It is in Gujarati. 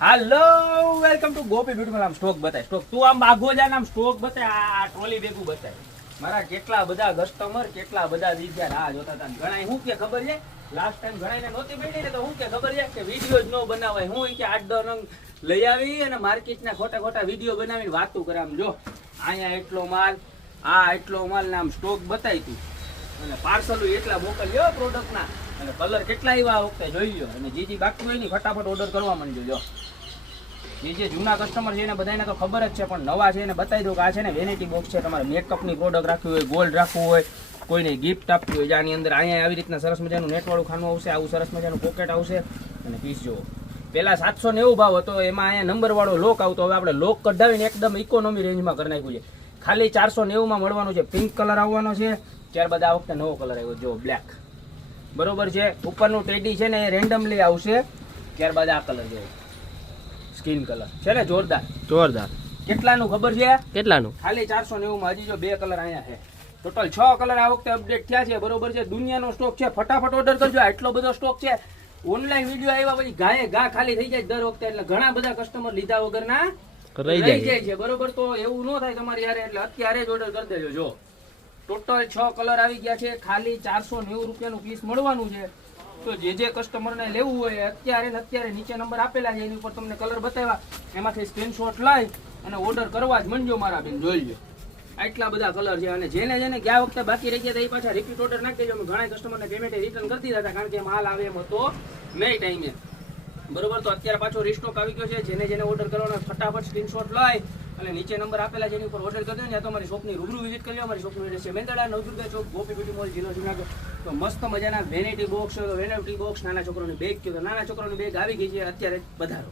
Hello welcome to Gopi beautiful. આમ સ્ટોક બતાય, સ્ટોક તું આમ આગો જાય ને આમ સ્ટોક બતાય. આ ટ્રોલી ભેગું બતાય. મારા કેટલા બધા કસ્ટમર કેટલા બધા દીધા રાહ જોતા હતા. ઘણા શું કે ખબર છે, લાસ્ટ ટાઈમ ઘણા નહોતી મળી ને તો શું કે ખબર છે કે વિડીયો જ ન બનાવાય. હું કે 8-10 રંગ લઈ આવી અને માર્કેટના ખોટા ખોટા વિડીયો બનાવીને વાતું કરે. આમ જો અહીંયા એટલો માલ, આ એટલો માલ ને આમ સ્ટોક બતાવી તું અને પાર્સલ એટલા મોકલ્યો પ્રોડક્ટના અને કલર કેટલા આવ્યા આ વખતે જોઈ લો. અને જે બાકી હોય ને ફટાફટ ઓર્ડર કરવા માંડજો. જો જે જૂના કસ્ટમર છે એને બધાને તો ખબર જ છે, પણ નવા છે એને બતાવી દો કે આ છે ને વેનિટી બોક્સ છે. તમારે મેકઅપની પ્રોડક્ટ રાખવી હોય, ગોલ્ડ રાખવું હોય, કોઈને ગિફ્ટ આપવી હોય, આની અંદર અહીંયા આવી રીતના સરસ મજાનું નેટવાળું ખાનું આવશે, આવું સરસ મજાનું પોકેટ આવશે. અને પીસ જુઓ, પહેલા 790 ભાવ હતો, એમાં અહીંયા નંબરવાળો લોક આવતો. હવે આપણે લોક કઢાવીને એકદમ ઇકોનોમી રેન્જમાં કરી નાખ્યું છે. ખાલી 490 મળવાનું છે. પિંક કલર આવવાનો છે. ત્યારબાદ આ વખતે નવો કલર આવ્યો જો બ્લેક, બરોબર છે. ઉપરનું ટેડી છે ને એ રેન્ડમલી આવશે. ત્યારબાદ આ કલર જેવો સ્કિન કલર છે ને જોરદાર જોરદાર. કેટલાનું ખબર છે? કેટલાનું? ખાલી 490 માં. હજી જો 2 કલર અહીંયા છે. ટોટલ 6 કલર આ વખતે અપડેટ થયા છે, બરોબર છે. દુનિયાનો સ્ટોક છે, ફટાફટ ઓર્ડર કરજો. એટલો બધો સ્ટોક છે. ઓનલાઈન વિડીયો આવ્યા પછી ગાયે ગા ખાલી થઈ જાય દર વખતે, એટલે ઘણા બધા કસ્ટમર લીધા વગરના રહી જાય છે, બરોબર. તો એવું ન થાય તમારી યારે, એટલે અત્યારે જ ઓર્ડર કરી દેજો. જો ટોટલ 6 કલર આવી ગયા છે. ખાલી 490 રૂપિયાનું પીસ મળવાનું છે. તો જે કસ્ટમરને લેવું હોય અત્યારે નીચે નંબર આપેલા છે, એની ઉપર તમને કલર બતાવ્યા, એમાંથી સ્ક્રીનશોટ લઈ અને ઓર્ડર કરવા જ મંજો મારા બેન. જોઈ લો આટલા બધા કલર છે. અને જેને ગયા વખતે બાકી રહી ગયા હતા એ પાછા રિપીટ ઓર્ડર નાખી દેજો. ઘણા કસ્ટમરને પેમેન્ટ રિટર્ન કરી દીધા હતા, કારણ કે માલ આવે એમ હતો નહીં ટાઈમે, બરોબર. તો અત્યારે પાછો રિસ્ટોક આવી ગયો છે. જેને ઓર્ડર કરવાનો ફટાફટ સ્ક્રીનશોટ લઈ અને નીચે નંબર આપેલા છે એની ઉપર ઓર્ડર કરી દો. ત્યાં તો અમારી શોપની રૂબરૂ વિઝિટ કરી લો. અમારી શોપનું એડ્રેસ છે મેંદરડા, નવદુર્ગા ચોક, ગોપી બ્યુટી મોલ, જિલ્લો જુનાગઢ. તો મસ્ત મજાના વેનિટી બોક્સ, વેનિટી બોક્સ, નાના છોકરોની બેગ, નાના છોકરોની બેગ આવી ગઈ છે અત્યારે. વધારો